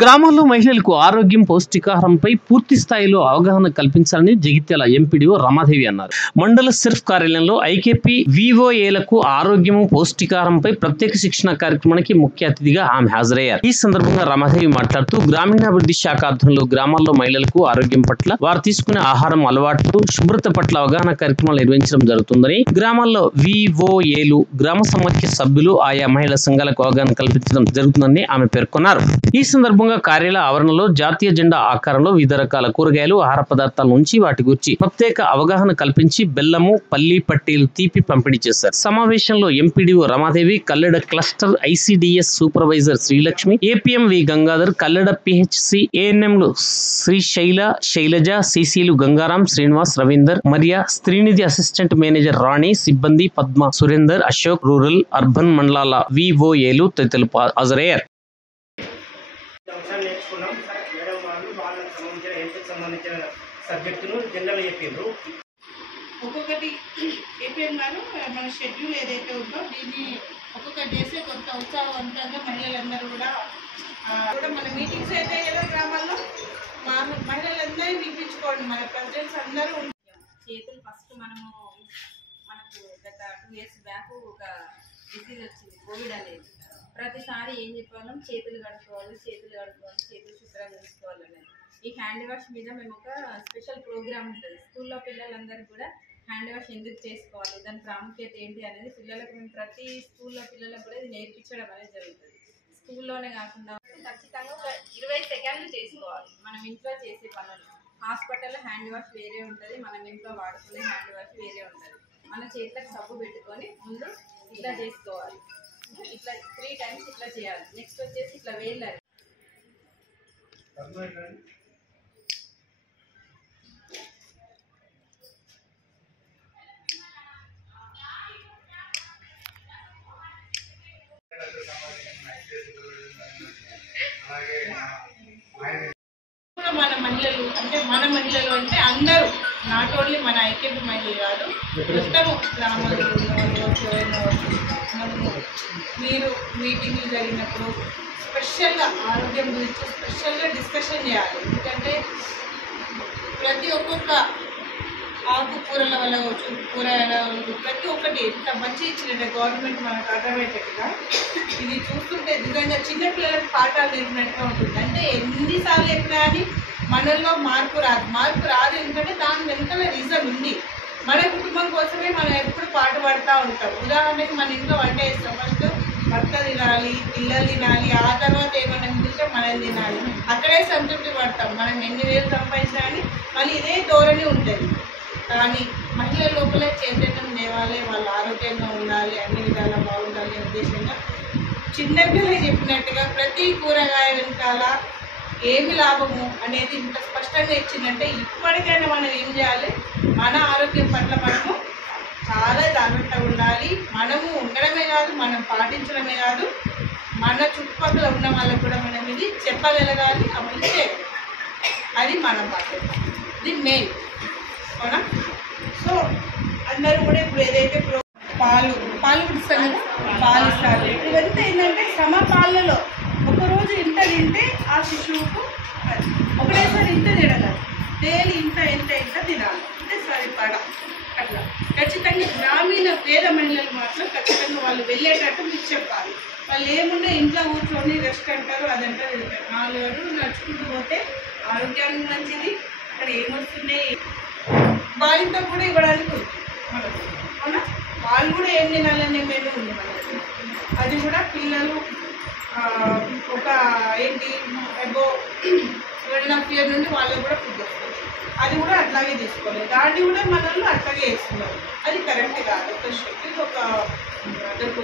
గ్రామాల్లో మహిళలకు ఆరోగ్యం పౌష్టికాహారంపై పూర్తి స్థాయిలో అవగాహన కల్పించాలని జగిత్యాల ఎంపీడీఓ రమాదేవి అన్నారు. మండల సెర్ఫ్ కార్యాలయంలో ఐకేపీ వివోఏలకు ఆరోగ్యం పౌష్టికాహారంపై ప్రత్యేక శిక్షణ కార్యక్రమానికి ముఖ్య అతిథిగా ఆమె హాజరయ్యారు. ఈ సందర్భంగా రమాదేవి మాట్లాడుతూ గ్రామీణాభివృద్ధి శాఖ ఆధ్వర్యంలో గ్రామాల్లో మహిళలకు ఆరోగ్యం పట్ల వారు తీసుకునే ఆహారం అలవాట్లు, శుభ్రత పట్ల అవగాహన కార్యక్రమాలు నిర్వహించడం జరుగుతుందని, గ్రామాల్లో వివోఏలు, గ్రామ సమాఖ్య సభ్యులు ఆయా మహిళా సంఘాలకు అవగాహన కల్పించడం జరుగుతుందని ఆమె పేర్కొన్నారు. ఈ సందర్భంగా కార్యాలయ ఆవరణలో జాతీయ జెండా ఆకారంలో వివిధ రకాల కూరగాయలు, ఆహార పదార్థాల నుంచి వాటి గురించి ప్రత్యేక అవగాహన కల్పించి బెల్లము, పల్లి పట్టీలు తీపి పంపిణీ చేశారు. సమావేశంలో MPDO Ramadevi, Kalleda cluster ICDS supervisor Srilakshmi, APM V Gangadhar, Kalleda PHC ఏఎన్ఎంలు శ్రీ శైలజ, సిసిలు Gangaram, Srinivas, Ravinder, Maria, Streenidhi assistant manager Rani, సిబ్బంది పద్మ, సురేందర్, అశోక్, రూరల్, అర్బన్ మండలాల వివోఏలు తదితరులు హాజరయ్యారు. నేర్చుకున్నాం మేడం వాళ్ళు వాళ్ళకి సంబంధించిన హెల్త్కి సంబంధించిన సబ్జెక్టును జనరల్ చెప్పిండ్రు. ఒక్కొక్కటి ఏపీఎం గారు మన షెడ్యూల్ ఏదైతే ఉందో దీన్ని ఒక్కొక్కటి చేస్తే కొంత ఉత్సాహవంతంగా మహిళలందరూ కూడా మన మీటింగ్స్ అయితే కదా గ్రామాల్లో మహిళలందరూ వినిపించుకోండి. మన ప్రెసిడెంట్స్ అందరూ చేతులు ఫస్ట్ మనకు గత 2 years బ్యాక్ ఒక డిసీజ్ వచ్చింది, కోవిడ్ అనేది. ప్రతిసారి ఏం చెప్పాలం, చేతులు కడుక్కోవాలి, చేతులు శుభ్రంగా చూసుకోవాలని. ఈ హ్యాండ్ వాష్ మీద మేము ఒక స్పెషల్ ప్రోగ్రామ్ ఉంటుంది. స్కూల్లో పిల్లలందరూ కూడా హ్యాండ్ వాష్ ఎందుకు చేసుకోవాలి, దాని ప్రాముఖ్యత ఏంటి అనేది పిల్లలకు మేము ప్రతి స్కూల్లో పిల్లలకు కూడా ఇది నేర్పించడం అనేది జరుగుతుంది. స్కూల్లోనే కాకుండా ఖచ్చితంగా ఒక 20 సెకండ్లు చేసుకోవాలి. మనం ఇంట్లో చేసే పనులు. హాస్పిటల్లో హ్యాండ్ వాష్ వేరే ఉంటుంది, మనం ఇంట్లో వాడుకునే హ్యాండ్ వాష్ వేరే ఉంటుంది. మన చేతులకు సబ్బు పెట్టుకొని ముందు ఇట్లా చేసుకోవాలి, ఇట్లా 3 times ఇట్లా చేయాలి. నెక్స్ట్ వచ్చేసి ఇట్లా వేయాలి. మన మహిళలు అంటే అందరూ, నాట్ ఓన్లీ మన ఐక్యత మహిళలు కాదు, మొత్తము గ్రామాల్లో మనము మీరు మీటింగ్లు జరిగినప్పుడు స్పెషల్గా ఆరోగ్యం గురించి స్పెషల్గా డిస్కషన్ చేయాలి. ఎందుకంటే ప్రతి ఒక్కొక్క ఆకుకూరల వల్ల కూరగాయల ప్రతి ఒక్కటి ఎంత మంచి ఇచ్చినట్టే గవర్నమెంట్ మనకు అర్థమయ్యేటట్టుగా ఇది చూస్తుంటే నిజంగా చిన్నపిల్లలకు పాఠాలు నేర్పినట్టుగా ఉంటుంది. అంటే ఎన్నిసార్లు చెప్పినా కానీ మనలో మార్పు రాదు. ఎందుకంటే దాని వెనకాల రీజన్ ఉంది. మన కుటుంబం కోసమే మనం ఎప్పుడు పాటు పడుతూ ఉంటాం. ఉదాహరణకి మన ఇంట్లో వంట చేస్తాం, ఫస్ట్ భర్త తినాలి, పిల్లలు తినాలి, ఆ తర్వాత ఏమన్నా మిగిలితే మనం తినాలి. అక్కడే సంతృప్తి పడతాం. మనం ఎన్ని వేలు సంపాదించినా కానీ మళ్ళీ ఇదే ధోరణి ఉంటుంది. కానీ మహిళల లోపలే చైతన్యం తేవాలి, వాళ్ళు ఆరోగ్యంగా ఉండాలి, అన్ని విధాలా బాగుండాలి ఉద్దేశంగా చిన్నపిల్లలు చెప్పినట్టుగా ప్రతి కూరగాయ వెనకాల ఏమి లాభము అనేది ఇంత స్పష్టంగా ఇచ్చిందంటే ఇప్పటికైనా మనం ఏం చేయాలి, మన ఆరోగ్యం పట్ల మనము చాలా జాగ్రత్తగా ఉండాలి. మనము ఉండడమే కాదు, మనం పాటించడమే కాదు, మన చుట్టుపక్కల ఉన్న వాళ్ళకు కూడా మనం ఇది చెప్పగలగాలి, అమలు చేయాలి. అది మన బాధ్యత, ఇది మెయిన్. అవునా? సో అందరూ కూడా ఇప్పుడు ఏదైతే పాలు ఇస్తాం కదా, పాలు ఇస్తారు. ఇదంతా ఏంటంటే సమపాలలో ఒకరోజు ఇంత తింటే ఆ శిశువుకు ఒకటేసారి ఇంత తినగలరు, డైలీ ఇంత తినాలి, అంటే సరిపడా. అట్లా ఖచ్చితంగా గ్రామీణ పేద మహిళలు మాత్రం ఖచ్చితంగా వాళ్ళు వెళ్ళేటట్టు మీకు చెప్పాలి. వాళ్ళు ఏమున్నా ఇంట్లో కూర్చొని రెస్ట్ అంటారు, అదంటారు, 4 అడుగులు నడుచుకుంటూ పోతే ఆరోగ్యానికి మంచిది. అక్కడ ఏమొస్తున్నాయి బాలింత కూడా ఇవ్వడానికి ఉంది మనకు. అవునా? వాళ్ళు కూడా ఏం తినాలనే మెనూ ఉంది మనకు. అది కూడా పిల్లలు ఒక అబో 2.5 years నుండి వాళ్ళకు కూడా ఫుడ్ వస్తుంది, అది కూడా అట్లాగే తీసుకోవాలి. దాన్ని కూడా మనల్ని అట్లాగే వేస్తున్నారు, అది కరెక్ట్ కాదు. ఒక షెడ్యూల్ అదొక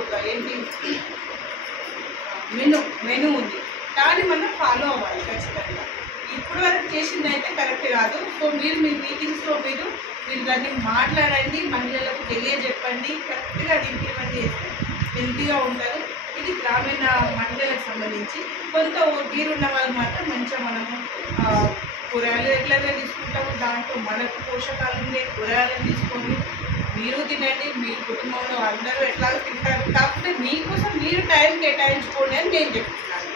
మెనూ ఉంది, దాన్ని మనం ఫాలో అవ్వాలి ఖచ్చితంగా. ఇప్పుడు వరకు చేసింది అయితే కరెక్ట్ కాదు. సో మీరు మీ మీటింగ్స్లో మీరు దాన్ని మాట్లాడండి, మహిళలకు తెలియజెప్పండి, కరెక్ట్గా అది ఇంప్లిమెంట్ చేస్తే హెల్తీగా ఉంటారు. ఇది గ్రామీణ మహిళలకు సంబంధించి. కొంత వీరున్న వాళ్ళు మాత్రం మంచిగా మనము కూరగాయలు రెగ్యులర్గా తీసుకుంటాము, దాంట్లో మనకు పోషకాలు ఉండే కూరగాయలను తీసుకొని మీరు తినండి. మీ కుటుంబంలో అందరూ ఎట్లాగో తింటారు, కాకపోతే మీకోసం మీరు టైం కేటాయించుకోండి అని నేను చెప్తున్నాను.